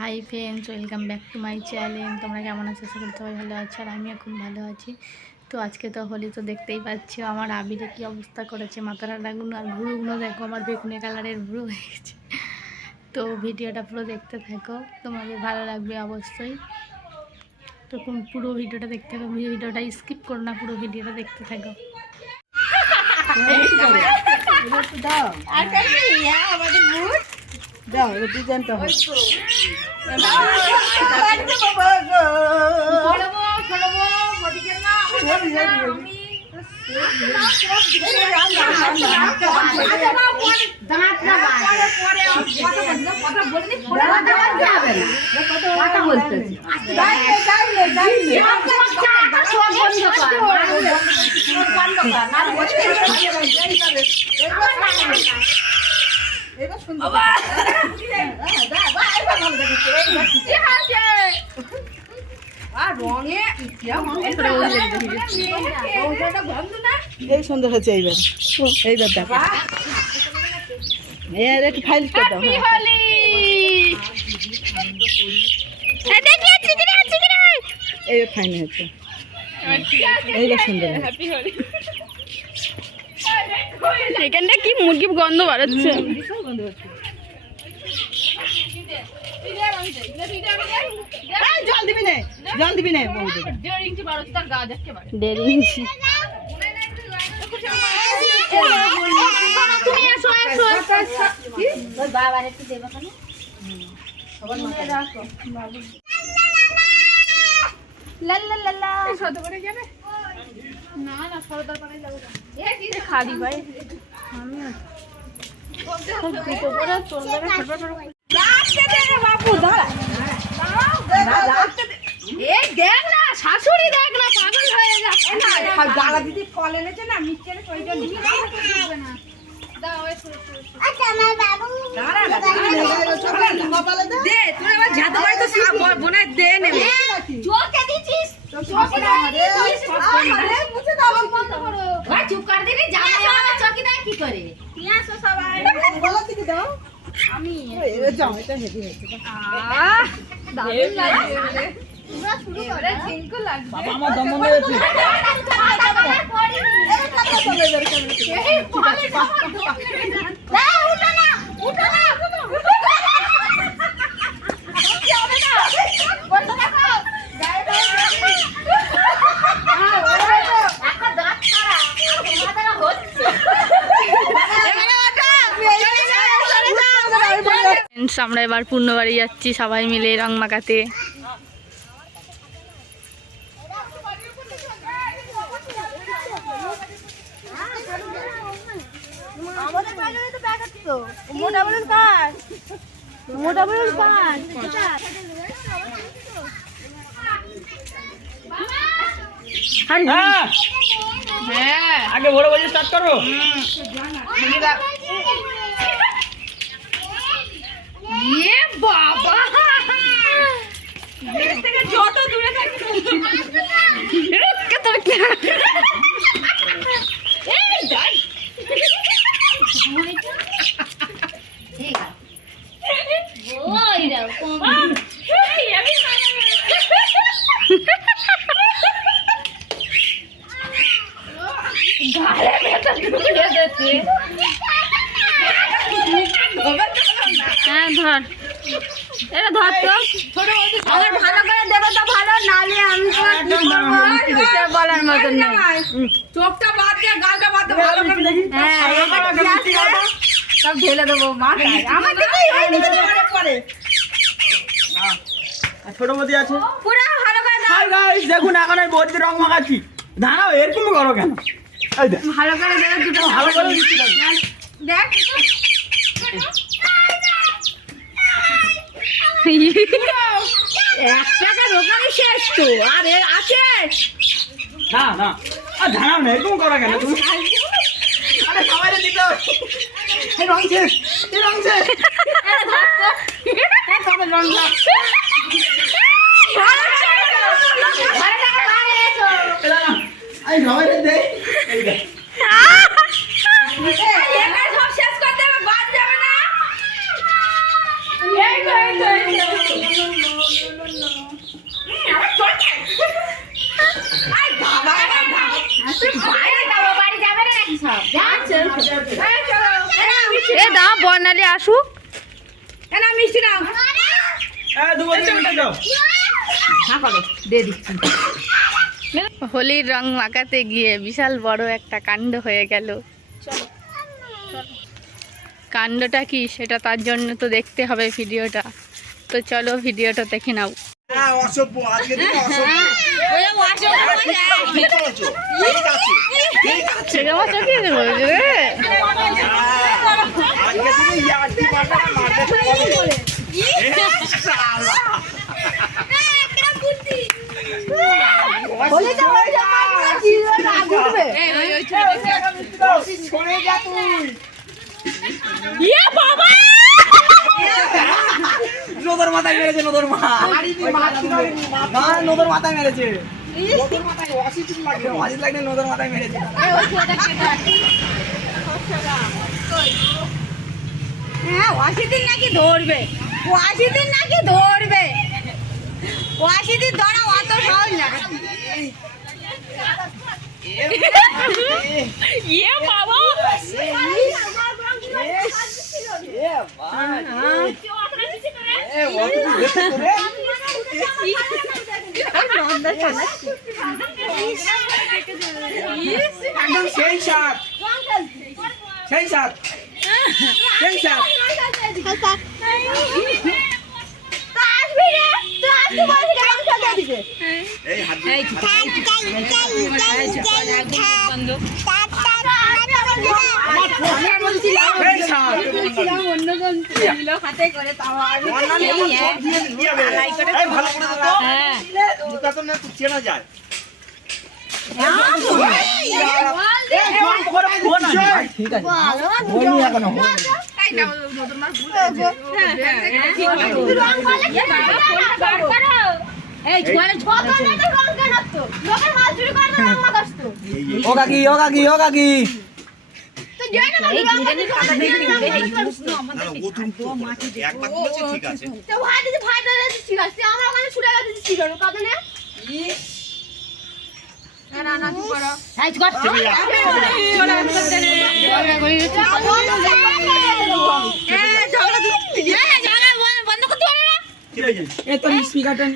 Hi friends, welcome back to my channel. তোমরা কেমন আছো? আশা করি সবাই ভালো আছো, আর আমিও খুব ভালো আছি। তো আজকে তো হোলি, তো দেখতেই পাচ্ছি আমার আবিরে কী অবস্থা করেছে। মাথাটা লাগুন আর ভুরুগুলো দেখো, আমার বেগুনি কালারের ভুরু হয়ে গেছে। তো ভিডিওটা পুরো দেখতে থাকো, তোমাদের ভালো লাগবে অবশ্যই। তো পুরো ভিডিওটা দেখতে থাকো, ভিডিওটা স্কিপ করো না, পুরো ভিডিওটা দেখতে থাকো। দাও ডিজাইনটা হচ্ছে এটা সুন্দর এই সুন্দর হচ্ছে। এইবার দেখো, একটু ফাইল করে দাও। এই ফাইন হচ্ছে, এইবার সুন্দর। এখানটা কি মুরগি গন্ধ বাড়াচ্ছে। জল দিবি না, জল দিবি না। 1.5 ইঞ্চি। খালি ভাই আমি দেখ না, শাশুড়ি দেখ না, পাগল হয়ে যাচ্ছে। গালা দিদি ফল এনেছে না, মিষ্টি এনে তৈরি করে নিবি না। দে তুই আবার ঝাঁটা ভাই তো সব বনে দে নে। চোখে দিছিস, চোখে দিছিস। আরে মুছে দাও, বন্ধ করো। ভাই চুপ কর দিবি, জামাই আমার চকি দেয় কি করে? নিয়ে আসো সবাই। গলা থেকে দাও। আমি এই যাও, এটা হেভি হয়েছে। দারুণ লাগছে। পুরো শুরু করে জিঙ্কু লাগবে। বাবা আমার দম বন্ধ হয়েছে। এই ভালো জামা ঢোক লেগে যান। না উঠো না, উঠো না, কি হবে না? বন্ধ রাখো। গায়ে দাও। একটা দাঁত ছাড়া আর তোমাদের হচ্ছে। আমরা এবার পূর্ণবাড়ি যাচ্ছি সবাই মিলে রং মাখাতে। হ্যাঁ আগে বড় বড় স্টার্ট করো। ইয়ে বাবা, যত দূরে থাকি হ্যাঁ ধর, এটা ধর তো। আমার ভালো করে দেবো তো ভালো, নালে আমি বলার মতন নেই। চোখটা বাদ দিয়ে গালটা বাদ দিয়ে ভালো করে দেখি। হ্যাঁ সব ঢেলে দেবো মাথায়। আমার পরে ছোট বৌদি আছে। পুরো ভালো করে দাও, হাই গাইস, দেখুন এখন আমি বৌদিকে রং মাখাচ্ছি। দাঁড়াও, এরকম করো কেন? এই দেখ, ভালো করে দেবো দুটো ভালো করে দিচ্ছি। দেখ। এক টাকা দোকানে শেষ তো, আর এর আছে না না, আর দাঁড়াও না, এরকম করো কেন তুমি? আরে সবাই দিতে হবে। এই রং শেষ, এই রং শেষ। কবে রং এই সবাই দে, এই দেখ। সব শেষ করতে হবে, বাদ যাবে না। এই তো এ দাও বর্ণালী আসুক। মিষ্টি নাও। হ্যাঁ, দু বোতল মিষ্টি দাও। দিয়ে দিচ্ছি। হোলির রং মাখাতে গিয়ে বিশাল বড় একটা কাণ্ড হয়ে গেল। কাণ্ডটা কি সেটা তার জন্য তো দেখতে হবে ভিডিওটা। তো চলো ভিডিওটা দেখে নাও। হ্যাঁ, অসভ্য, আজকে থেকে অসভ্য। ঠিক বলেছো, ঠিক আছে, ঠিক আছে। আমার চোখে বলছে রে। আজকে থেকে ইয়ার্কি মারবে, মারবে তো বলো। শালা। সরে যা তুই। নদর মাথায় মেরেছে, নদর মা। না, নদর মাথায় মেরেছে। তোর মাথায় অসিত লাগে। অজিত লাগলে নদর মাথায় মেরেছে। হ্যাঁ, 80 দিন নাকি ধরবে, 80 দিন নাকি ধরবে, 80 দিন ধরা অত সহজ না। ইয়ে বাবা একদম সেই সাত, সেই সাত, সেই সাত। এই হাত দিয়ে- সেই সাত। হাতে করে তাও আমি অন্যান্য লোক ভোট দিয়ে কি হবে? এই ভালো করে দে তো। মুখটা তো না তো চেনা যায়। ঠিক আছে, হয়নি এখনো, হয়নি। ও কাকি, ও কাকি, ও কাকি। না, না, ও তুমি তো একবার বলেছে ঠিক আছে। বন্ধ করতে পারবে না। এ তো স্পিকারটা